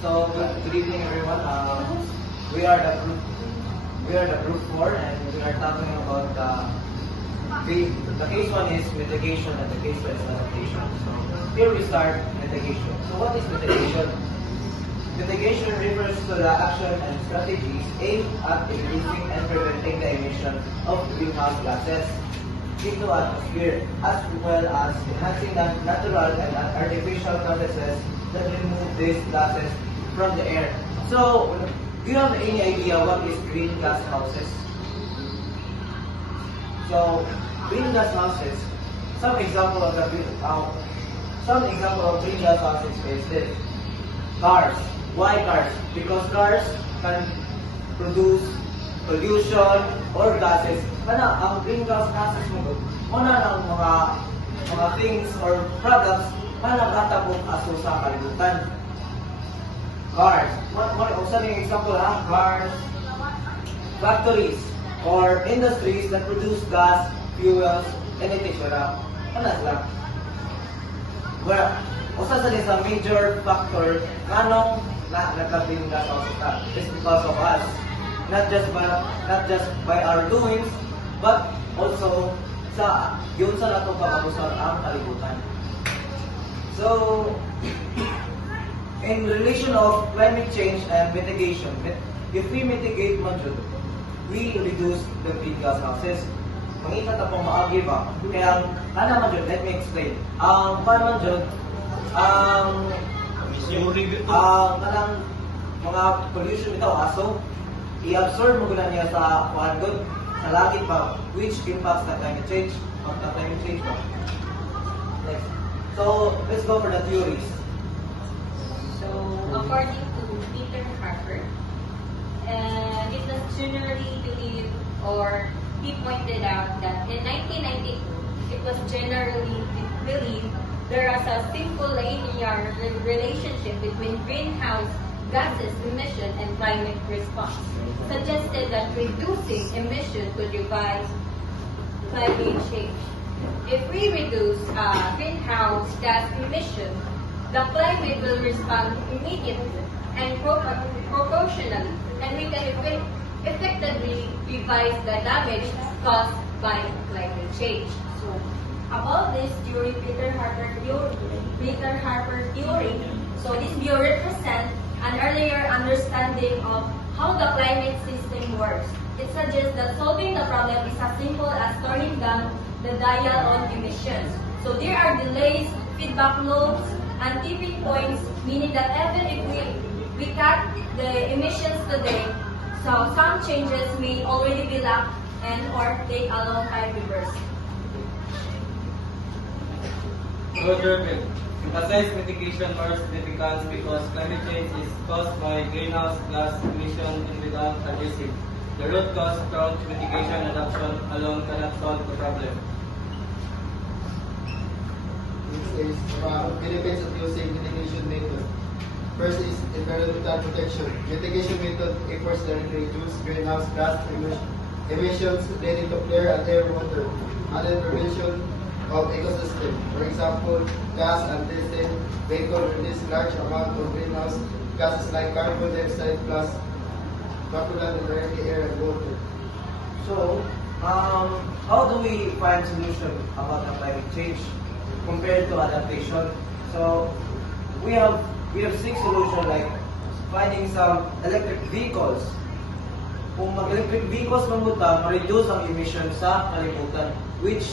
So good evening, everyone. We are the group 4, and we are talking about the case 1 is mitigation and the case 2 is adaptation. So here we start mitigation. So what is mitigation? Mitigation refers to the action and strategies aimed at reducing and preventing the emission of greenhouse gases into the atmosphere, as well as enhancing the natural and artificial processes that remove these gases from the air. So, do you have any idea what is green gas houses? So, green gas houses, some example of green gas houses is this: cars. Why cars? Because cars can produce pollution or gases. Ang green gas gases mo ng mga things or products na nakatabok aso sa kalibutan. Cars. Usan yung example cars, factories or industries that produce gas, fuels, and etc. Sila? Well, usa sa major factor kanong nagka-green gas houses is because of us. Not just by our doings, but also yun sa nato pag-abusar ang kalibutan. So, in relation of climate change and mitigation, if we mitigate man jud, we reduce the green gas houses. Mangita ta pong maagi ba? Kaya kana man jud, let me explain. Paano man jud kanang mga pollution bitaw aso i-absorb mo guna niya sa good sa langit pa, which impacts the climate change. Next. So, let's go for the theories. So, according to Peter Harper, it was generally believed, or he pointed out that in 1992, it was generally believed there was a simple linear relationship between greenhouse gases emission and climate response, suggested that reducing emission could revive climate change. If we reduce greenhouse gas emission, the climate will respond immediately and proportionally, and we can effectively revise the damage caused by climate change. So, about this theory, Peter Harper theory, so this view represents an earlier understanding of how the climate system works. It suggests that solving the problem is as simple as turning down the dial on emissions. So there are delays, feedback loops, and tipping points, meaning that even if we cut the emissions today, so some changes may already be locked and or take a long time to reverse. Emphasize mitigation more significance because climate change is caused by greenhouse gas emission and without addressing the root cause approach, mitigation adoption alone cannot solve the problem. This is benefits of using mitigation method. First is environmental protection. Mitigation method efforts directly reduce greenhouse gas emissions leading to clear and air water and then prevention of ecosystem. For example, gas and diesel vehicles release large amount of greenhouse gases like carbon dioxide plus particulate matter in the air and water. So, how do we find solution about the climate change compared to adaptation? So, we have 6 solutions like finding some electric vehicles. Kung mag-electric vehicles man buta, ma-reduce ang emission sa kalibutan, which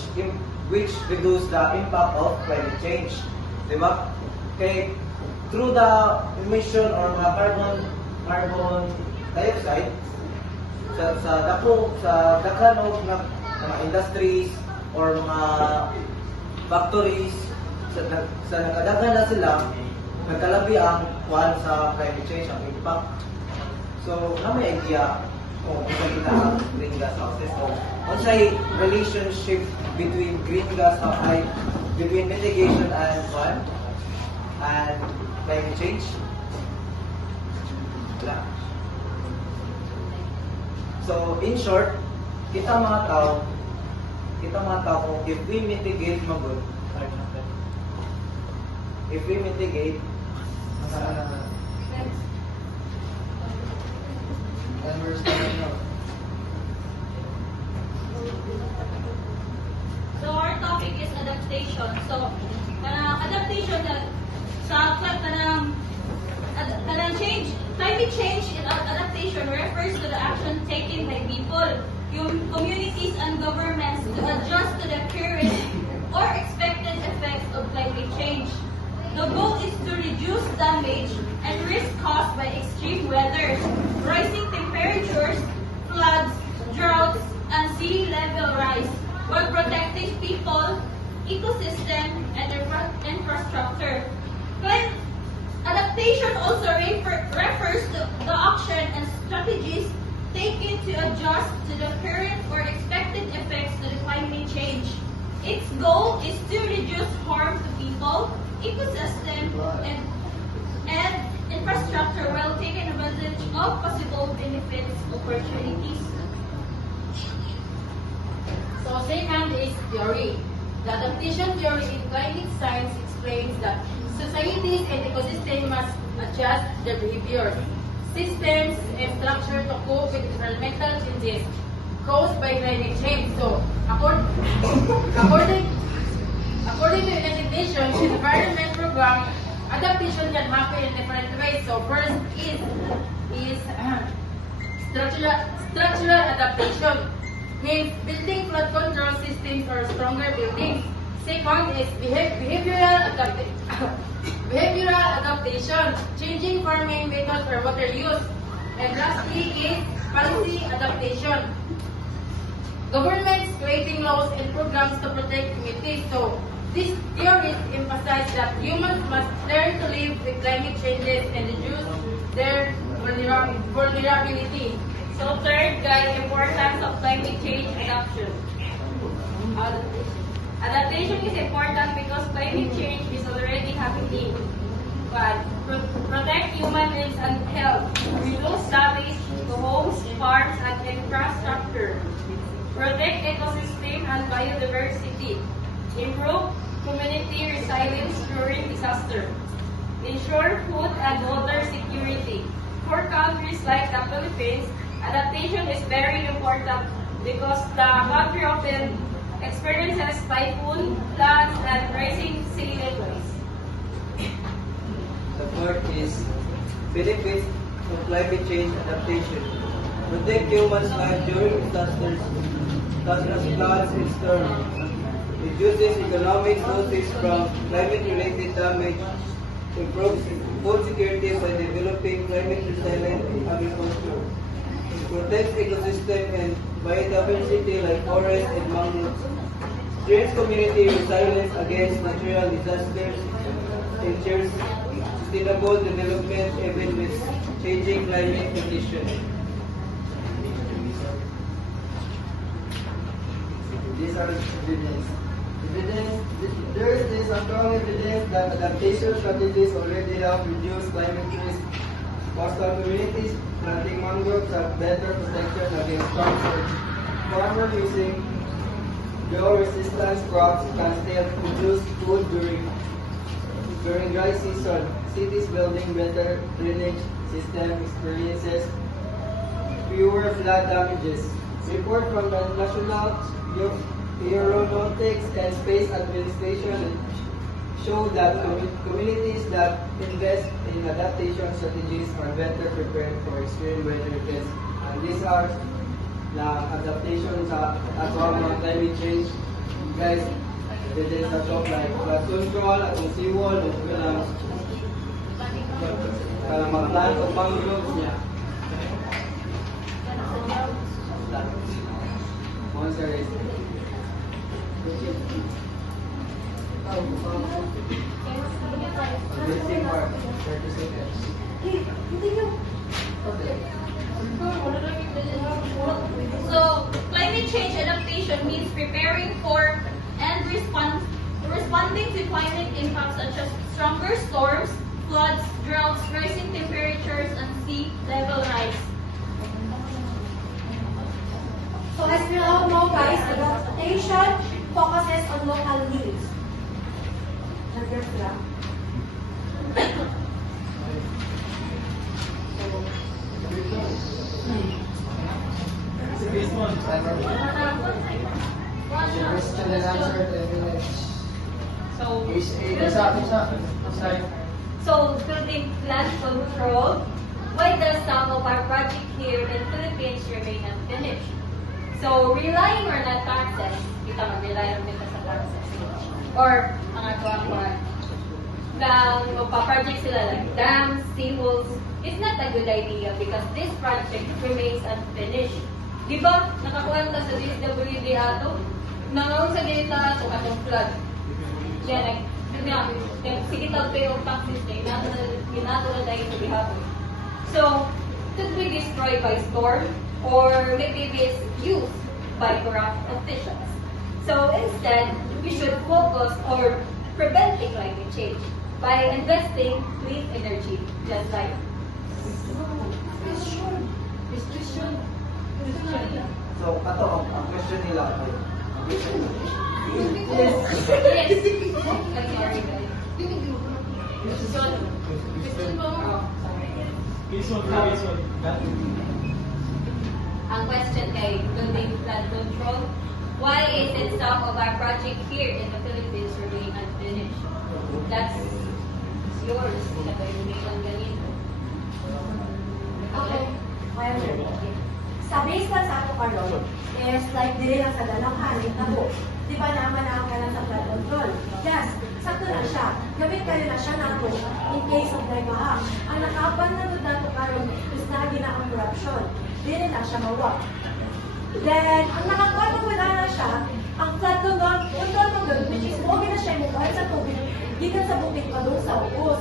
reduce the impact of climate change. Diba? Okay, through the emission or mga carbon dioxide sa daghan og mga industries or mga factories sa nakadaghan na sila, nagkalabi ang sa climate change, ang impact. So, may idea kung kita ang green gas houses. So, what's the relationship between green gas houses, between mitigation and climate change? So, in short, kita mga tao, if we mitigate magod, if we mitigate, Climate change and adaptation refers to the action taken by people, communities, and governments to adjust to the current or expected effects of climate change. The goal is to reduce damage and risk caused by extreme weather, rising temperatures, floods, droughts, and sea level rise, while protecting people, ecosystem, and infrastructure. Adaptation also refers to the action and strategies taken to adjust to the current or expected effects of the climate change. Its goal is to reduce harm to people, ecosystem, and infrastructure while taking advantage of possible benefits opportunities. So second is theory. The adaptation theory in climate science explains that societies and ecosystems must adjust their behavior, systems, and structure to cope with environmental changes caused by climate change. So, according to the United Nations Environment Program, adaptation can happen in different ways. So, first is structural adaptation, means building flood control systems or stronger buildings. Second is behavioral adaptation, changing farming methods or water use. And lastly is policy adaptation. Governments creating laws and programs to protect communities. So, these theories emphasize that humans must learn to live with climate changes and reduce their vulnerability. So third, guys, importance of climate change adaptation. Adaptation is important because climate change is already happening. But protect human lives and health, reduce damage to homes, farms, and infrastructure, protect ecosystem and biodiversity, improve community resilience during disaster, ensure food and water security. For countries like the Philippines, adaptation is very important because the country often experiences typhoon, floods, and rising sea levels. The fourth is benefits of climate change adaptation. Protect humans' life during disasters such as floods and storms. Reduces economic losses from climate-related damage. Improves food security by developing climate-resilient agriculture. Protects ecosystem and biodiversity like forests and mangroves. Strengthens community resilience against natural disasters. Ensures sustainable development even with changing climate conditions. These are evidence. There is strong evidence that adaptation strategies already help reduce climate risk. Coastal communities planting mangroves have better protection against storm surge. Farmers using drought-resistant crops can still produce food during dry season. Cities building better drainage system experiences fewer flood damages. Report from the National Aeronautics and Space Administration show that communities that invest in adaptation strategies are better prepared for extreme weather events. And these are the adaptations as well as climate change. Guys, this is a talk like flood control, atong seawall, kailangan mag-plant of mangroves niya. Monster is So, climate change adaptation means preparing for and responding to climate impacts such as stronger storms, floods, droughts, rising temperatures, and sea level rise. So as we all know guys, adaptation focuses on local needs. question and answer evidence. So, building flood control, why does some of our project here in Philippines remain unfinished? So, relying on our taxes, kita mag-rely naman kita sa taxes. Or, ang ato ang magpa-project sila like dams, seawalls, it's not a good idea because this project remains unfinished. Di ba, nakakuha ka sa DSWD ato, nangaon sa data ato katong flood. Yan, sige tawag kayo ang taxes na ginato na tayo sa bihapon. So, could be destroyed by storm or maybe it is used by corrupt officials. So instead, we should focus on preventing climate change by investing clean energy, just like So, ato, ang question nila, yes. Sorry, guys. Ang question kay building flood control, why is it some of our project here in the Philippines remain unfinished? That's yours. Sila ba yung may ganito? Okay. Sa base lang sa ako karon is like dili lang sa dalanghan itabo. Di ba naman ang kanan sa flood control? Yes, sakto na siya. Gamit ka rin na siya nato in case of baha. Ang nakapan na doon nato karon is nagi na ang corruption. Dili na siya mawak. Then, ang nakakuha mo na siya, ang flood control, which is okay na siya yung mukha sa tubig, gikan sa bukid pa doon sa ubos.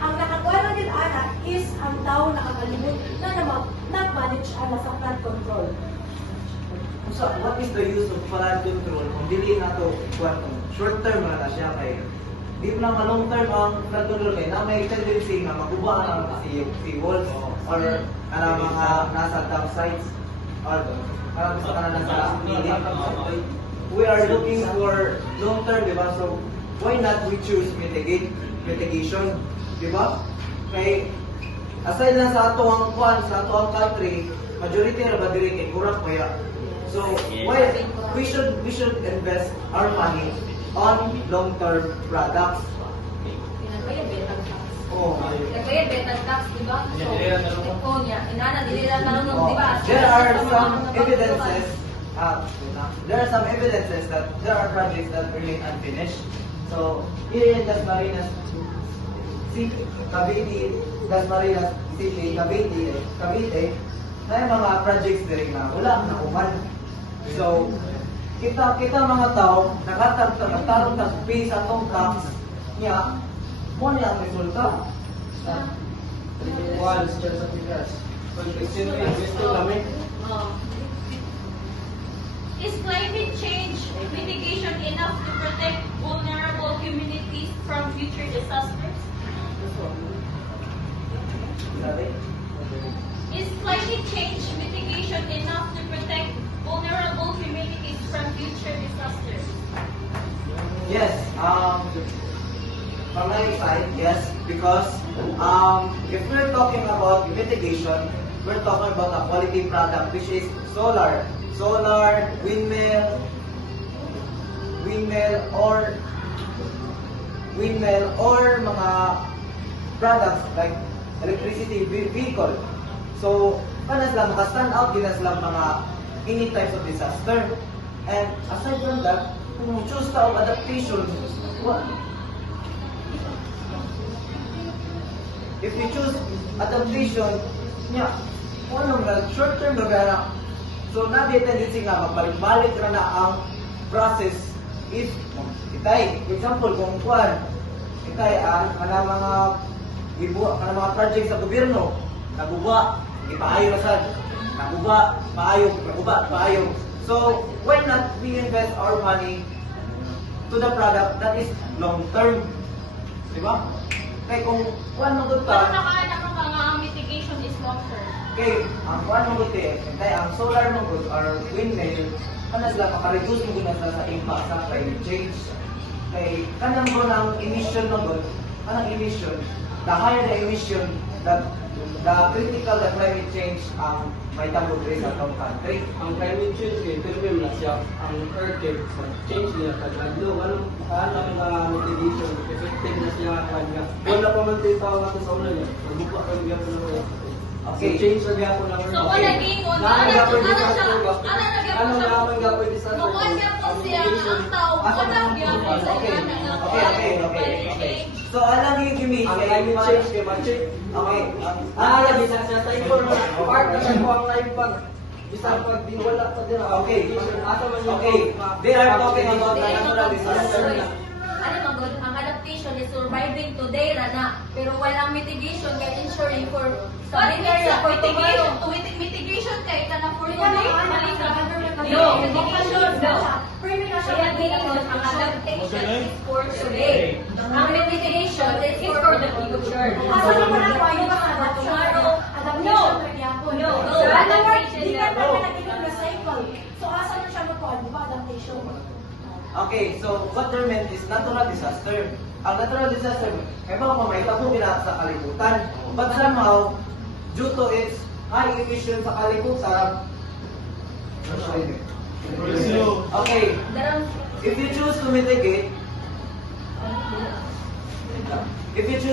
Ang nakakuha lang din ana is ang tao nakakalimot na manage ana sa flood control. So, what is the use of flood control kung dili na to short term na siya kay di na long term ang flood control kay na may tendency na maguba ang sea walls or ang mga nasa dam sites or parang gusto ka na nasa gilid. We are looking for long term, di ba? So, why not we choose mitigation, di ba? Kay aside lang sa ato ang country, majority na ba diri kay kurang kaya. So, why we should invest our money on long-term products. Pinagkaya betang tax. Oh, Pinagkaya betang tax, di ba? So, niya. Inana, dili na tanong di ba? there are some evidences. There are some evidences that there are projects that remain unfinished. So, here in Dasmariñas City, Cavite, Dasmariñas City, Cavite, na yung mga projects din na wala na uman. So, kita mga tao, nagtarong sa space atong tax niya, mo niya ang resulta. Once, just a figures. Is climate change mitigation enough to protect vulnerable communities from future disasters? Is climate change mitigation enough to protect vulnerable communities from future disasters? Yes, from my side, yes, because if we're talking about mitigation, we're talking about a quality product which is solar, windmill or mga products like electricity vehicle. So, para sila maka-stand out din sila mga any types of disaster. And aside from that, kung choose ka of adaptation, if you choose adaptation, ano nga, short-term na so, tendency nga, magbalik-balik na ang process if, for example, kung mga project sa gobyerno, naguba, ipaayo na sad, paayo. So, why not we invest our money to the product that is long-term? Diba? Kaya kung kuwan mo Pero ka, nakaanak ko mga mitigation is long term. okay, ang kuwan mo kaya ang solar mo or windmill, sila makareduce mo sila sa impact sa climate change. Kay kanang mo ng emission mo emission, the higher the emission, the critical the climate change ang may tabo rin sa atong country. Ang climate change kay term na siya ang earth change niya kadto ano ang mitigation effective na siya kanya wala pa man tayo tao nato sa ulan buka pa gyud Okay. change na gyapon ang So, wala gingon. Naman gyapon Ano disaster siya? ba? Ano na gyapon Ano siya? naman gyapon disaster? Mukha gyapon siya ang tao. Wala gyapon sa kanya. Okay. So, alam yung gimmick. Ang climate change kay ma-check. Okay. Lagi sa sa informal part na siya ko ang live pag bisan pag di wala pa dira. Okay. Asa man yung Okay. They are talking about the natural disaster. Ano magod, ang adaptation is surviving today na na, pero walang mitigation kay ensuring for stability for tomorrow. Mitigation kay kana for today. No, mitigation no. Kaya gingon ang adaptation is for today. Ang mitigation is for the future. Asa naman ang payo ka sa Tomorrow, adaptation na gyapon. No. So, Adaptation di ka na. pa nag-inom na cycle. So, asa na siya magkuhan? Di ba adaptation? Okay, so what they meant is natural disaster. Ang natural disaster, kaya ba mamayta po sa kalibutan. But somehow, due to its high emission sa kalibutan, okay, if you choose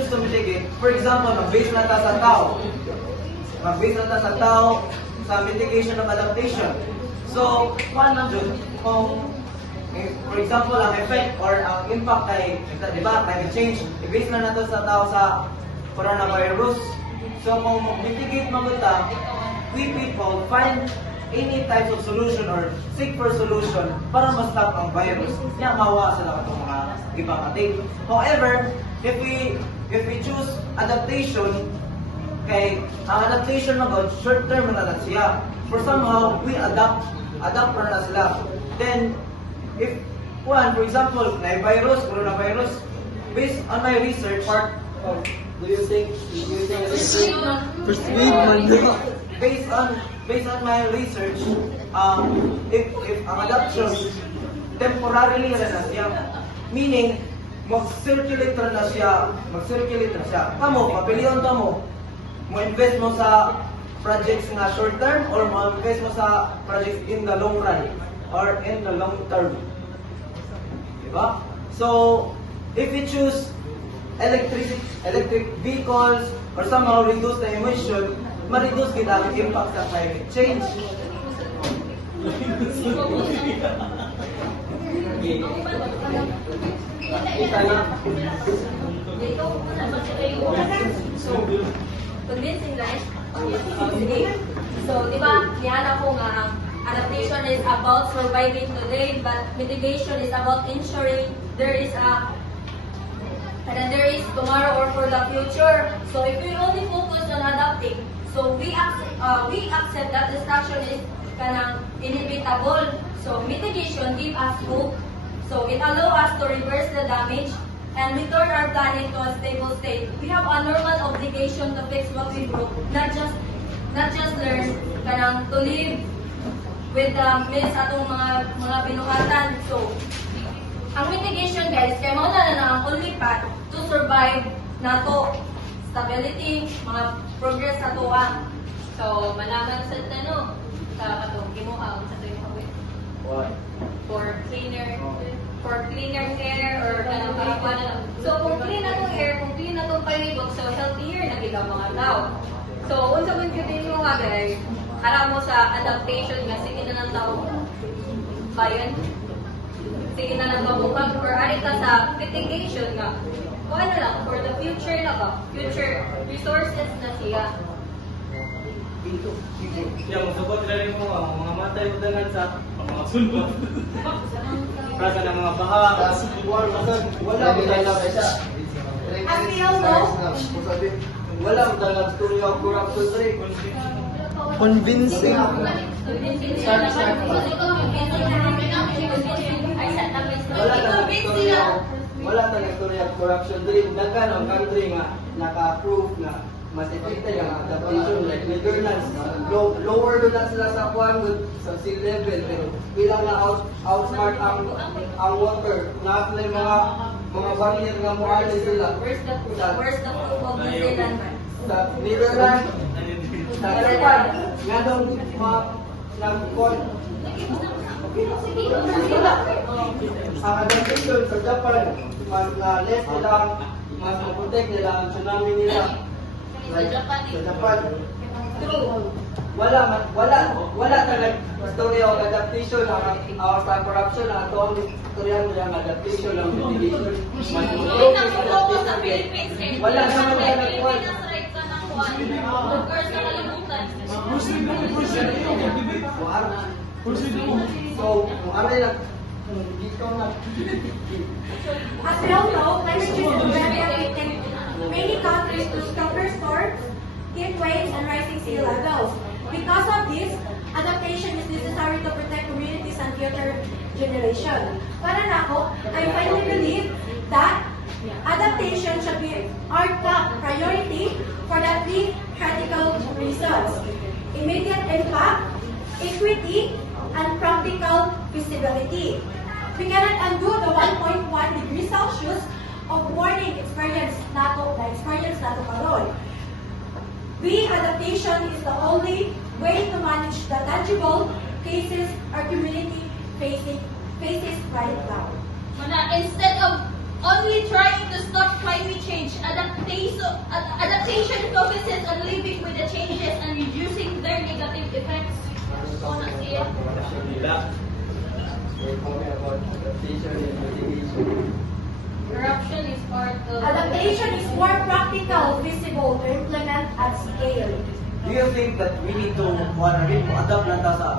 to mitigate, for example, mag-base na ta sa tao. Mag-base na ta sa tao sa mitigation of adaptation. So, paano dyan? Kung for example, ang effect or ang impact ay, di ba, climate change, i-base na nato sa tao sa coronavirus. So, kung mitigate maguta, we people find any type of solution or seek for solution para ma-stop ang virus. Yan, mawa sila itong mga ibang ating. However, if we choose adaptation, kay ang adaptation magod, short term na lang siya. For somehow, we adapt na sila. Then, if one, for example, coronavirus, based on my research, Do you think based on my research, if ang adoption temporarily na siya, meaning mag-circulate na siya. Kamo, mapiliyon ka mo invest mo sa projects na short term or mo-invest mo sa projects in the long run or in the long term. Diba? So, if you choose electric vehicles or somehow reduce the emission, ma-reduce kita ang impact sa climate change. Convincing guys. So, di ba, niyan ako nga ang adaptation is about surviving today, but mitigation is about ensuring there is tomorrow or for the future. So, if we only focus on adapting, so we accept that destruction is kanang inevitable. So, mitigation give us hope. So, it allow us to reverse the damage and return our planet to a stable state. We have a normal obligation to fix what we broke, not just learn kanang to live with the myths atong mga binuhatan. So, ang mitigation guys, kaya mo na ang only path to survive nato stability, mga progress sa tuwa. So, manaman sa tanong sa katong gimuha sa tuwing kawit. For cleaner air or kanang paliwan na. So, kung clean na itong air, kung clean na itong palibot, so healthier na kita mga tao. So, unsa man gyud mo nga guys, ara mo sa adaptation nga sige na ng tao. Bayan. Sige na lang mabukag or ari ka sa mitigation nga. O ano lang, for the future na ba? Future resources na siya. Yung support na rin mo ang mga matay udangan sa mga sulbot. Prasa ng mga baha. Wala ko lang siya. Wala ang dalang story of corruption rin. Convincing. Wala ta nagstory of corruption diri daghan ang country nga naka-approve na mas effective ang adaptation like Netherlands lower do na sila sa kwan sa sea level pero bilang na outsmart ang water na sila mga barrier nga moali sila Where's the proof of New Zealand man? sa Netherlands sa Japan nga daw mga nag-kwan ang adaptation sa Japan, mas na less nila, mas na-protect nila ang tsunami nila. Sa Japan eh. Sa Japan. True. Wala talaga story of adaptation ang sa corruption ang atong istorya ng adaptation ng mitigation. Hindi na focus sa Philippines eh. Wala naman Like, talaga kuwan. Pilipinas right ka ng kuwan. Of course, nakalimutan. So, kung ano lang, dito na. As we all know, climate change is very affecting many countries to stronger storms, heat waves, and rising sea levels. Because of this, adaptation is necessary to protect communities and future generations. Para na ako, I finally believe that adaptation should be our top priority for the three critical reasons: immediate impact, equity, and practical feasibility. We cannot undo the 1.1 degrees Celsius of warming experience nato karon. Adaptation is the only way to manage the tangible cases our community faces right now. Instead of only trying to stop climate change, adaptation focuses on living with the changes and reducing their negative effects on us. We're talking about adaptation and mitigation. Corruption is part of Adaptation is more practical, feasible to implement at scale. Do you think that we need to adapt lang ta sa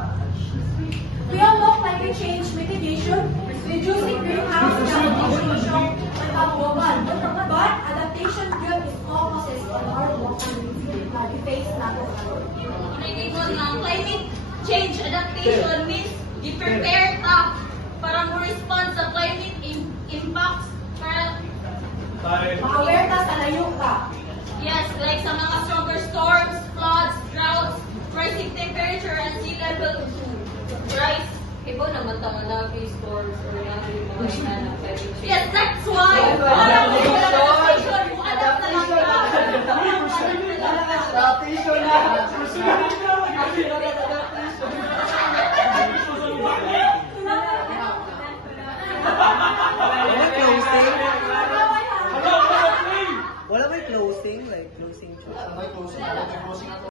We all know climate change mitigation, reducing greenhouse gas emissions on global. But adaptation build its focuses on our local face nato karon. Nagiging lang climate change adaptation means i-prepare ka para mo-respond sa climate impacts para Ma-aware ka sa layo ka. yes, like sa mga stronger storms, floods, droughts, rising temperature and sea level rise. Ibo naman tama na storms or mga climate change. Yes, that's why adaptation adaptation na. Adaptation na.